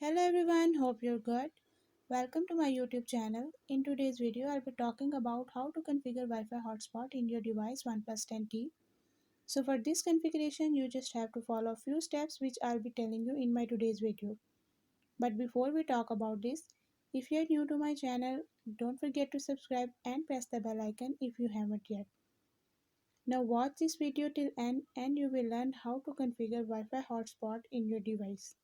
Hello everyone, hope you're good. Welcome to my YouTube channel. In today's video, I'll be talking about how to configure Wi-Fi hotspot in your device OnePlus 10T. So for this configuration, you just have to follow a few steps which I'll be telling you in my today's video. But before we talk about this, if you're new to my channel, don't forget to subscribe and press the bell icon if you haven't yet. Now watch this video till end and you will learn how to configure Wi-Fi hotspot in your device.